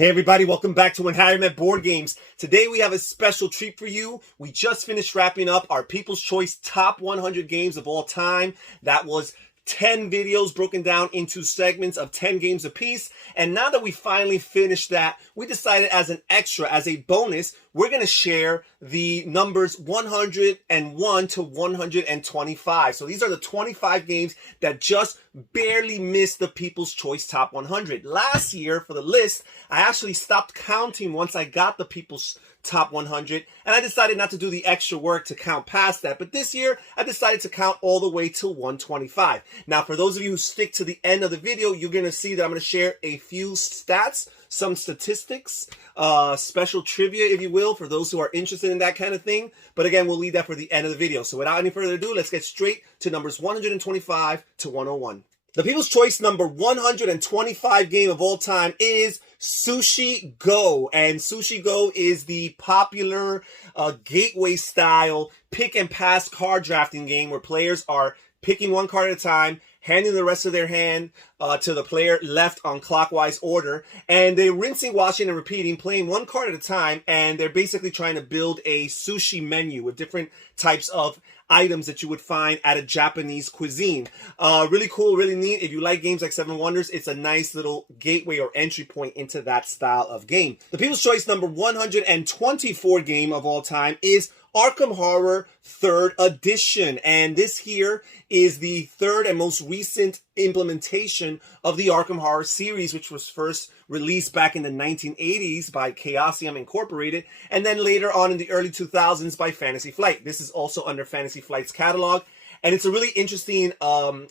Hey everybody, welcome back to When Harry Met Board Games. Today we have a special treat for you. We just finished wrapping up our People's Choice Top 100 Games of All Time. That was 10 videos broken down into segments of 10 games apiece. And now that we finally finished that, we decided as an extra, as a bonus, we're going to share the numbers 101 to 125. So these are the 25 games that just barely missed the People's Choice Top 100. Last year, for the list, I actually stopped counting once I got the People's Top 100, and I decided not to do the extra work to count past that. But this year, I decided to count all the way to 125. Now, for those of you who stick to the end of the video, you're going to see that I'm going to share a few stats, some statistics, special trivia, if you will, for those who are interested in that kind of thing. But again, we'll leave that for the end of the video. So without any further ado, let's get straight to numbers 125 to 101. The People's Choice number 125 game of all time is Sushi Go. And Sushi Go is the popular gateway style pick and pass card drafting game where players are picking one card at a time, handing the rest of their hand to the player left on clockwise order, and they're rinsing, washing, and repeating, playing one card at a time, and they're basically trying to build a sushi menu with different types of items that you would find at a Japanese cuisine. Really cool, really neat. If you like games like Seven Wonders, it's a nice little gateway or entry point into that style of game. The People's Choice number 124 game of all time is Arkham Horror 3rd Edition, and this here is the third and most recent implementation of the Arkham Horror series, which was first released back in the 1980s by Chaosium Incorporated, and then later on in the early 2000s by Fantasy Flight. This is also under Fantasy Flight's catalog, and it's a really interesting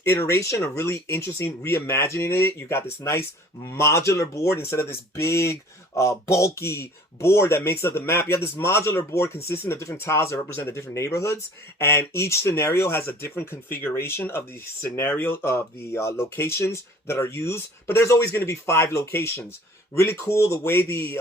iteration, a really interesting reimagining of it. You've got this nice modular board instead of this big bulky board that makes up the map. You have this modular board consisting of different tiles that represent the different neighborhoods, and each scenario has a different configuration of the scenario of the locations that are used, but there's always going to be 5 locations. Really cool the way the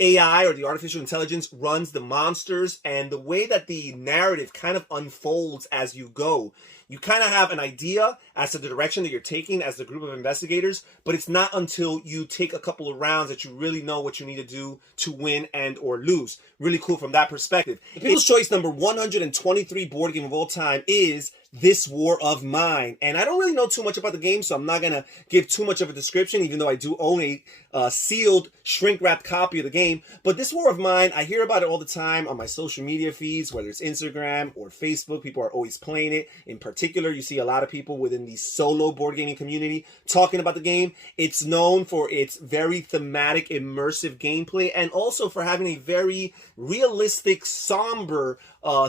AI, or the artificial intelligence, runs the monsters, and the way that the narrative kind of unfolds as you go. You kind of have an idea as to the direction that you're taking as the group of investigators, but it's not until you take a couple of rounds that you really know what you need to do to win and or lose. Really cool from that perspective. The People's Choice number 123 board game of all time is This War of Mine. And I don't really know too much about the game, so I'm not going to give too much of a description, even though I do own a sealed, shrink-wrapped copy of the game. But This War of Mine, I hear about it all the time on my social media feeds, whether it's Instagram or Facebook. People are always playing it. In particular, you see a lot of people within the solo board gaming community talking about the game. It's known for its very thematic, immersive gameplay, and also for having a very realistic, somber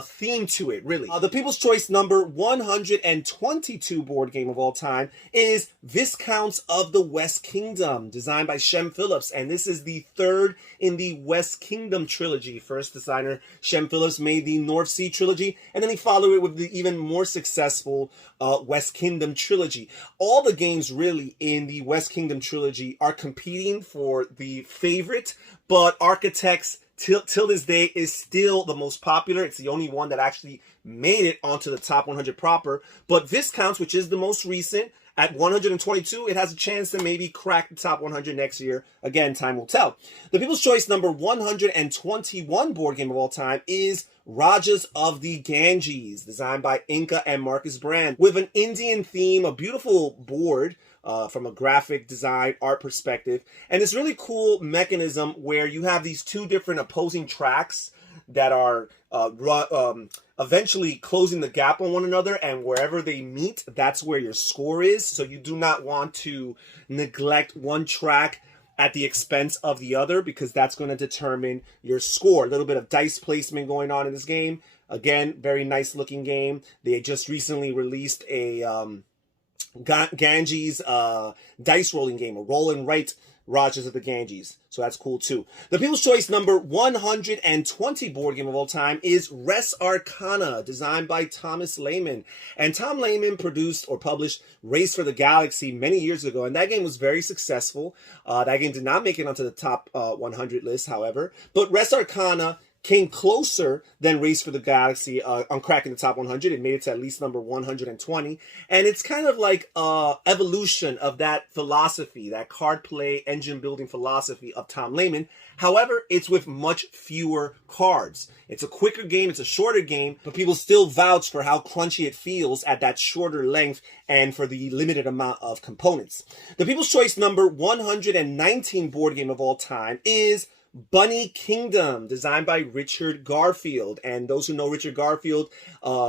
theme to it, really. The People's Choice number 122 board game of all time is Viscounts of the West Kingdom, designed by Shem Phillips, and this is the third in the West Kingdom trilogy. First designer Shem Phillips made the North Sea trilogy, and then he followed it with the even more successful West Kingdom trilogy. All the games really in the West Kingdom trilogy are competing for the favorite, but Architects till this day is still the most popular. It's the only one that actually made it onto the top 100 proper. But Viscounts, which is the most recent, at 122, it has a chance to maybe crack the top 100 next year. Again, time will tell. The People's Choice number 121 board game of all time is Rajas of the Ganges, designed by Inca and Marcus Brand, with an Indian theme, a beautiful board from a graphic design art perspective, and this really cool mechanism where you have these two different opposing tracks that are eventually closing the gap on one another, and wherever they meet, that's where your score is. So you do not want to neglect one track at the expense of the other, because that's going to determine your score. A little bit of dice placement going on in this game. Again, very nice looking game. They just recently released a Ganges dice rolling game, a roll and write Rajas of the Ganges. So that's cool too. The People's Choice number 120 board game of all time is Res Arcana, designed by Thomas Lehman. And Tom Lehman produced or published Race for the Galaxy many years ago, and that game was very successful. That game did not make it onto the top 100 list, however. But Res Arcana came closer than Race for the Galaxy on cracking the top 100. It made it to at least number 120. And it's kind of like evolution of that philosophy, that card play, engine building philosophy of Tom Lehman. However, it's with much fewer cards. It's a quicker game, it's a shorter game, but people still vouch for how crunchy it feels at that shorter length and for the limited amount of components. The People's Choice number 119 board game of all time is Bunny Kingdom, designed by Richard Garfield. And those who know Richard Garfield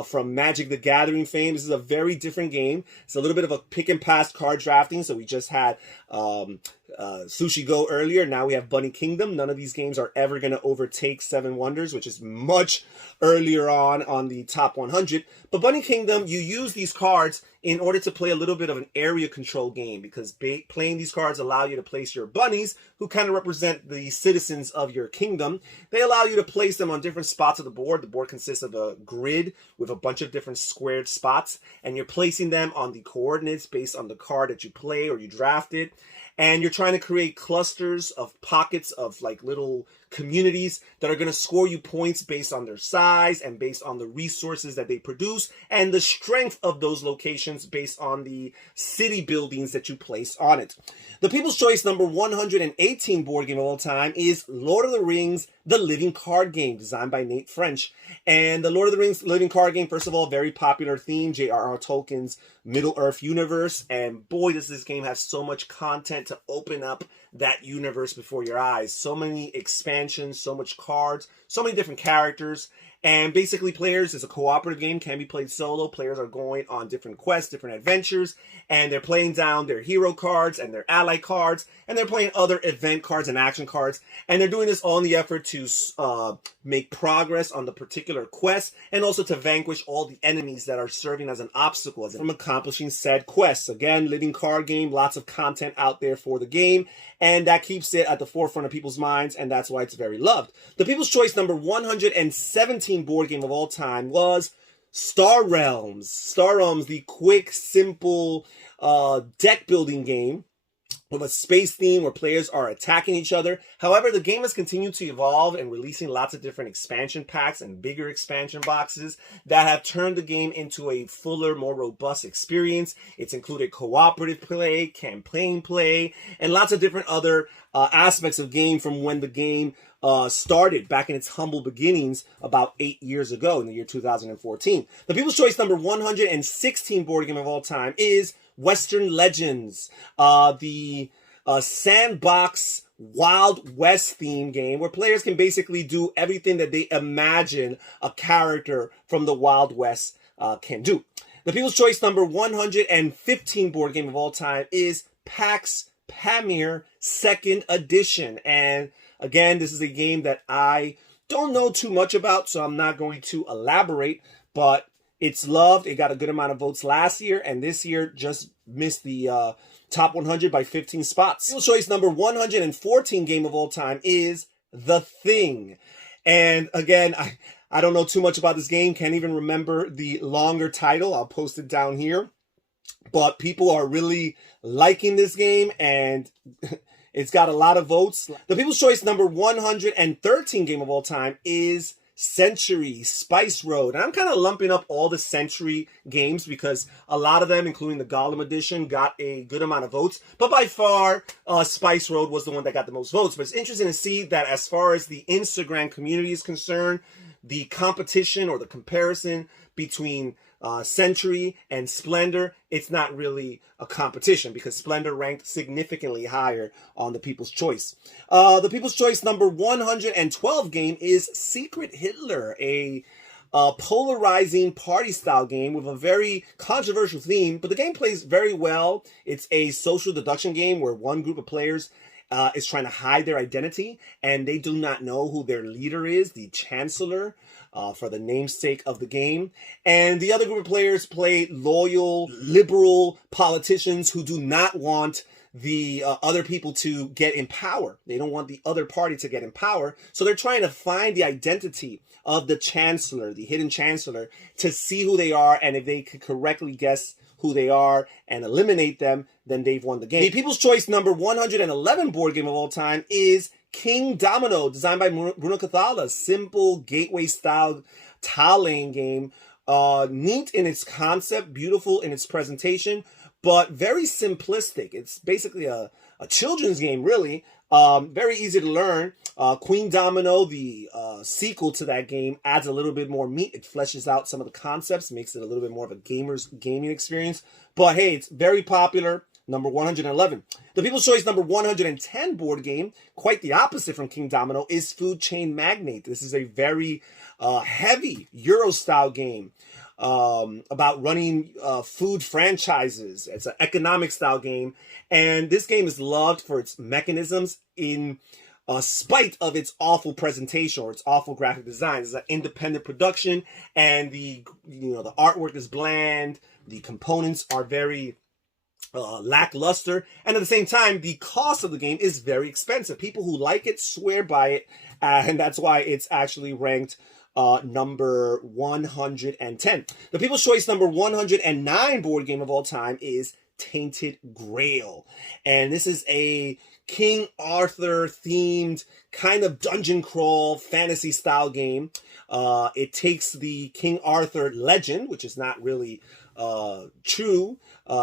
from Magic the Gathering fame, this is a very different game. It's a little bit of a pick and pass card drafting. So we just had Sushi Go earlier. Now we have Bunny Kingdom. None of these games are ever going to overtake Seven Wonders, which is much earlier on the top 100. But Bunny Kingdom, you use these cards in order to play a little bit of an area control game, because playing these cards allow you to place your bunnies, who kind of represent the citizens of your kingdom. They allow you to place them on different spots of the board. The board consists of a grid with a bunch of different squared spots, and you're placing them on the coordinates based on the card that you play or you drafted. And you're trying to create clusters of pockets of like little communities that are going to score you points based on their size and based on the resources that they produce and the strength of those locations based on the city buildings that you place on it. The People's Choice number 118 board game of all time is Lord of the Rings, the Living Card Game, designed by Nate French. And the Lord of the Rings Living Card Game, first of all, very popular theme, J.R.R. Tolkien's Middle-earth universe. And boy, does this game have so much content to open up that universe before your eyes. So many expansions, so much cards, so many different characters. And basically, players, it's a cooperative game, can be played solo. Players are going on different quests, different adventures, and they're playing down their hero cards and their ally cards, and they're playing other event cards and action cards. And they're doing this all in the effort to make progress on the particular quest, and also to vanquish all the enemies that are serving as an obstacle from accomplishing said quests. Again, living card game, lots of content out there for the game, and that keeps it at the forefront of people's minds, and that's why it's very loved. The People's Choice number 117 board game of all time was Star Realms. Star Realms, the quick, simple deck building game with a space theme where players are attacking each other. However, the game has continued to evolve and releasing lots of different expansion packs and bigger expansion boxes that have turned the game into a fuller, more robust experience. It's included cooperative play, campaign play, and lots of different other aspects of game from when the game started back in its humble beginnings about 8 years ago in the year 2014. The People's Choice number 116 board game of all time is Western Legends, the sandbox Wild West theme game where players can basically do everything that they imagine a character from the Wild West can do. The People's Choice number 115 board game of all time is Pax Piran 2nd Edition. And again, this is a game that I don't know too much about, so I'm not going to elaborate, but it's loved. It got a good amount of votes last year, and this year just missed the top 100 by 15 spots. People's Choice number 114 game of all time is The Thing. And again, I don't know too much about this game. Can't even remember the longer title. I'll post it down here. But people are really liking this game, and it's got a lot of votes. The People's Choice number 113 game of all time is Century Spice Road. And I'm kind of lumping up all the Century games because a lot of them, including the Gollum edition, got a good amount of votes. But by far, Spice Road was the one that got the most votes. But it's interesting to see that as far as the Instagram community is concerned, the competition or the comparison between Century and Splendor, it's not really a competition because Splendor ranked significantly higher on the People's Choice. The People's Choice number 112 game is Secret Hitler, a polarizing party-style game with a very controversial theme, but the game plays very well. It's a social deduction game where one group of players is trying to hide their identity, and they do not know who their leader is, the Chancellor, for the namesake of the game. And the other group of players play loyal, liberal politicians who do not want the other people to get in power. They don't want the other party to get in power. So they're trying to find the identity of the Chancellor, the hidden Chancellor, to see who they are, and if they could correctly guess who they are and eliminate them, then they've won the game. The People's Choice number 111 board game of all time is King Domino, designed by Bruno Cathala, simple gateway-style tile-laying game. Neat in its concept, beautiful in its presentation, but very simplistic. It's basically a children's game, really. Very easy to learn. Queen Domino, the sequel to that game, adds a little bit more meat. It fleshes out some of the concepts, makes it a little bit more of a gamer's gaming experience. But hey, it's very popular. Number 111. The People's Choice number 110 board game, quite the opposite from King Domino, is Food Chain Magnate. This is a very heavy Euro-style game about running food franchises. It's an economic-style game, and this game is loved for its mechanisms in spite of its awful presentation or its awful graphic design. It's an independent production, and the artwork is bland. The components are very lackluster, and at the same time the cost of the game is very expensive. People who like it swear by it, and that's why it's actually ranked number 110. The People's Choice number 109 board game of all time is Tainted Grail, and this is a King Arthur themed kind of dungeon crawl fantasy style game. It takes the King Arthur legend, which is not really true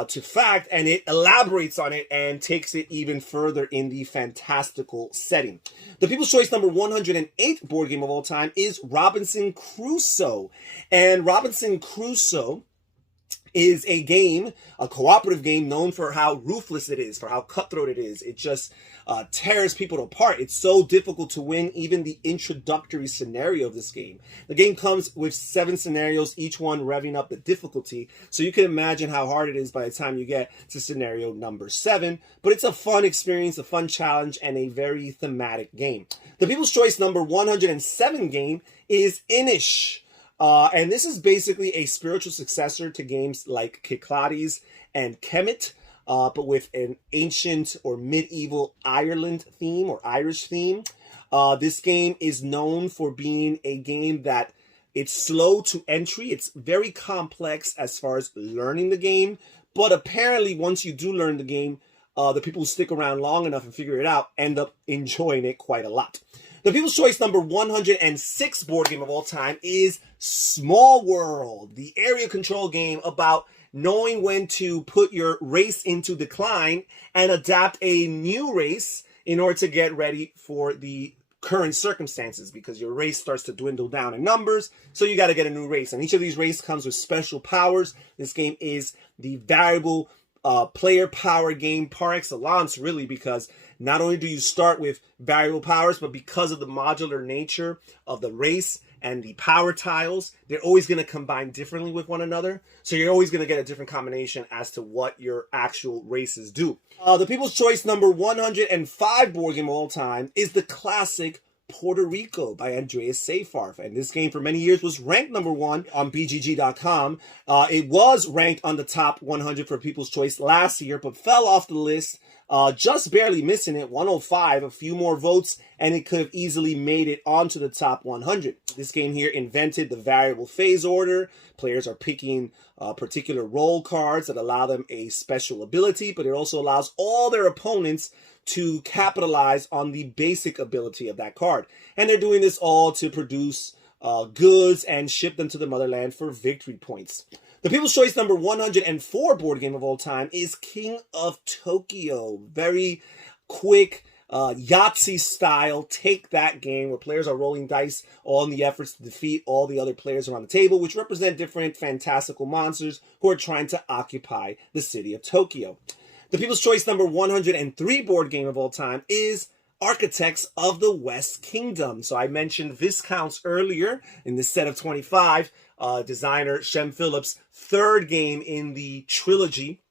to fact, and it elaborates on it and takes it even further in the fantastical setting. The People's Choice number 108 board game of all time is Robinson Crusoe. And Robinson Crusoe is a game, a cooperative game, known for how ruthless it is, for how cutthroat it is. It just tears people apart. It's so difficult to win even the introductory scenario of this game. The game comes with 7 scenarios, each one revving up the difficulty. So you can imagine how hard it is by the time you get to scenario number 7. But it's a fun experience, a fun challenge, and a very thematic game. The People's Choice number 107 game is Inish. And this is basically a spiritual successor to games like Cyclades and Kemet, but with an ancient or medieval Ireland theme or Irish theme. This game is known for being a game that it's slow to entry. It's very complex as far as learning the game, but apparently once you do learn the game, the people who stick around long enough and figure it out end up enjoying it quite a lot. The People's Choice number 106 board game of all time is Small World, the area control game about knowing when to put your race into decline and adapt a new race in order to get ready for the current circumstances, because your race starts to dwindle down in numbers, so you got to get a new race. And each of these races comes with special powers. This game is the variable player power game par excellence, really, because not only do you start with variable powers, but because of the modular nature of the race and the power tiles, they're always going to combine differently with one another. So you're always going to get a different combination as to what your actual races do. The People's Choice number 105 board game of all time is the classic Puerto Rico by Andreas Seyfarth. And this game for many years was ranked number 1 on BGG.com. It was ranked on the top 100 for People's Choice last year, but fell off the list, just barely missing it, 105, a few more votes, and it could have easily made it onto the top 100. This game here invented the variable phase order. Players are picking particular role cards that allow them a special ability, but it also allows all their opponents to capitalize on the basic ability of that card. And they're doing this all to produce goods and ship them to the motherland for victory points. The People's Choice number 104 board game of all time is King of Tokyo. Very quick, Yahtzee style take that game where players are rolling dice on the efforts to defeat all the other players around the table, which represent different fantastical monsters who are trying to occupy the city of Tokyo. The People's Choice number 103 board game of all time is Architects of the West Kingdom. So I mentioned Viscounts earlier in this set of 25. Designer Shem Phillips' third game in the trilogy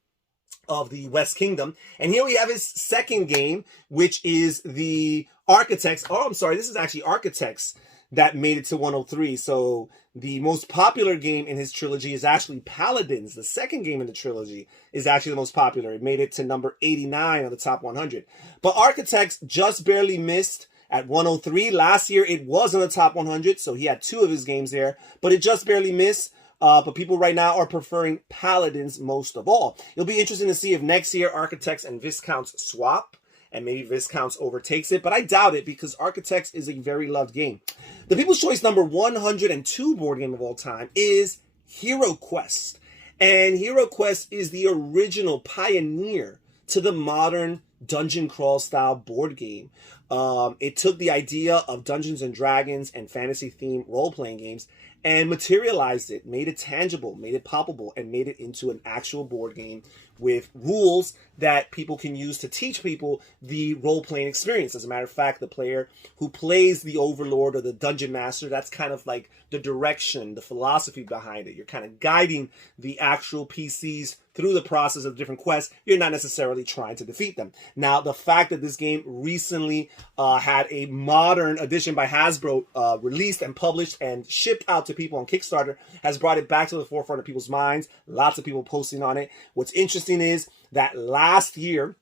of the West Kingdom. And here we have his second game, which is the Architects. Oh, I'm sorry. This is actually Architects that made it to 103. So the most popular game in his trilogy is actually Paladins. The second game in the trilogy is actually the most popular. It made it to number 89 on the top 100. But Architects just barely missed at 103. Last year, it was on the top 100, so he had 2 of his games there. But it just barely missed. But people right now are preferring Paladins most of all. It'll be interesting to see if next year Architects and Viscounts swap, and maybe Viscounts overtakes it, but I doubt it because Architects is a very loved game. The People's Choice number 102 board game of all time is Hero Quest. And Hero Quest is the original pioneer to the modern dungeon crawl style board game. It took the idea of Dungeons and Dragons and fantasy themed role-playing games and materialized it, made it tangible, made it palpable, and made it into an actual board game with rules that people can use to teach people the role-playing experience. As a matter of fact, the player who plays the Overlord or the Dungeon Master, that's kind of like the direction, the philosophy behind it. You're kind of guiding the actual PCs through the process of different quests. You're not necessarily trying to defeat them. Now, the fact that this game recently had a modern edition by Hasbro released and published and shipped out to people on Kickstarter has brought it back to the forefront of people's minds. Lots of people posting on it. What's interesting is that last year,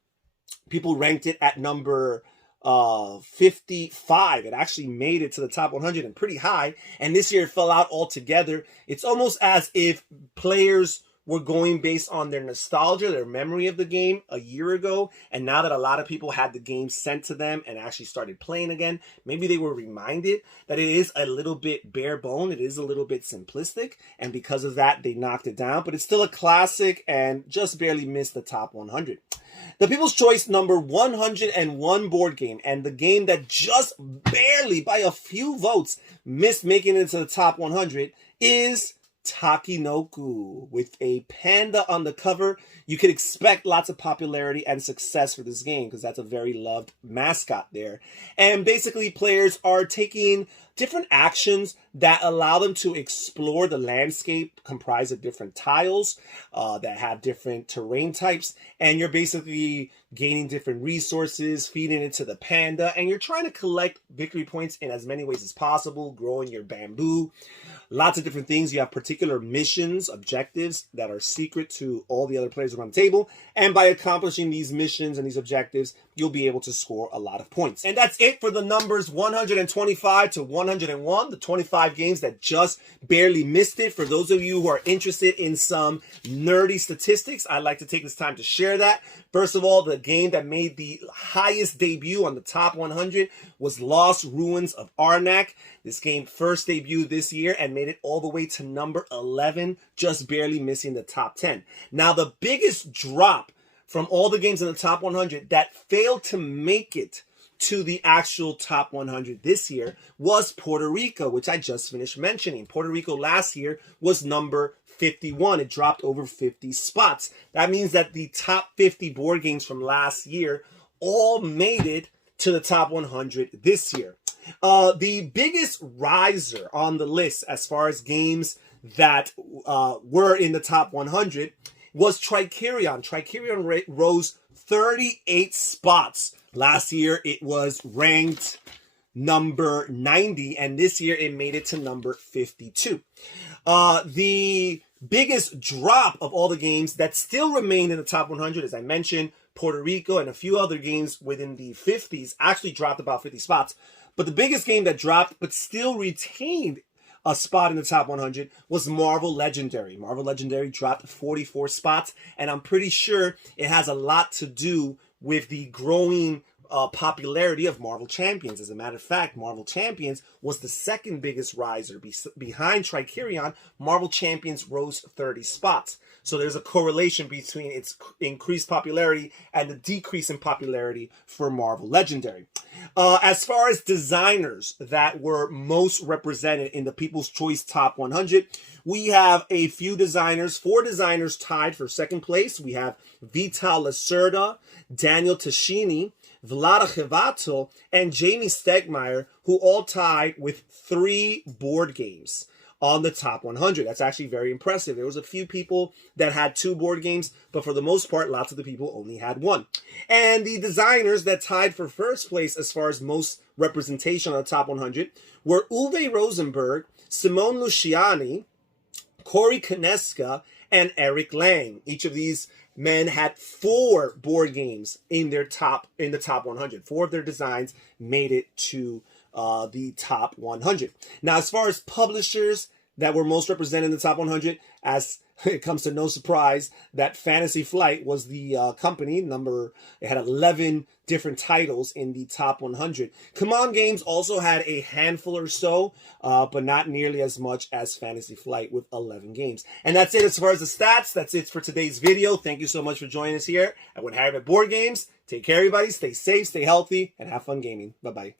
people ranked it at number 55. It actually made it to the top 100 and pretty high. And this year it fell out altogether. It's almost as if players were going based on their nostalgia, their memory of the game a year ago. And now that a lot of people had the game sent to them and actually started playing again, maybe they were reminded that it is a little bit bare bone. It is a little bit simplistic. And because of that, they knocked it down. But it's still a classic and just barely missed the top 100. The People's Choice number 101 board game, and the game that just barely by a few votes missed making it into the top 100, is Taki Noku. With a panda on the cover, you could expect lots of popularity and success for this game because that's a very loved mascot there. And basically, players are taking different actions that allow them to explore the landscape comprised of different tiles that have different terrain types. And you're basically gaining different resources, feeding it to the panda, and you're trying to collect victory points in as many ways as possible, growing your bamboo. Lots of different things. You have particular missions, objectives that are secret to all the other players around the table. And by accomplishing these missions and these objectives, you'll be able to score a lot of points. And that's it for the numbers 125 to 101, the 25 games that just barely missed it. For those of you who are interested in some nerdy statistics, I'd like to take this time to share that. First of all, the game that made the highest debut on the top 100 was Lost Ruins of Arnak. This game first debuted this year and made it all the way to number 11, just barely missing the top 10. Now, the biggest drop from all the games in the top 100 that failed to make it to the actual top 100 this year was Puerto Rico, which I just finished mentioning. Puerto Rico last year was number 51. It dropped over 50 spots. That means that the top 50 board games from last year all made it to the top 100 this year. The biggest riser on the list as far as games that were in the top 100 was Tricerion. Tricerion rose 38 spots. Last year it was ranked number 90, and this year it made it to number 52. The biggest drop of all the games that still remained in the top 100, as I mentioned, Puerto Rico and a few other games within the 50s actually dropped about 50 spots. But the biggest game that dropped but still retained a spot in the top 100 was Marvel Legendary. Marvel Legendary dropped 44 spots, and I'm pretty sure it has a lot to do with the growing popularity of Marvel Champions. As a matter of fact, Marvel Champions was the second biggest riser. Behind Tricerion, Marvel Champions rose 30 spots. So there's a correlation between its increased popularity and the decrease in popularity for Marvel Legendary. As far as designers that were most represented in the People's Choice Top 100, we have a few designers, 4 designers tied for second place. We have Vital Lacerda, Daniel Tascini, Vlada Chevato, and Jamie Stegmaier, who all tied with 3 board games on the top 100. That's actually very impressive. There was a few people that had 2 board games, but for the most part, lots of the people only had 1. And the designers that tied for first place as far as most representation on the top 100 were Uwe Rosenberg, Simone Luciani, Corey Koneska, and Eric Lang. Each of these men had 4 board games in the top 100. 4 of their designs made it to the top 100. Now, as far as publishers, that were most represented in the top 100, as it comes to no surprise that Fantasy Flight was the company. It had 11 different titles in the top 100. Come On Games also had a handful or so, but not nearly as much as Fantasy Flight with 11 games. And that's it as far as the stats. That's it for today's video. Thank you so much for joining us here at When Harry Met Board Games. Take care, everybody. Stay safe, stay healthy, and have fun gaming. Bye-bye.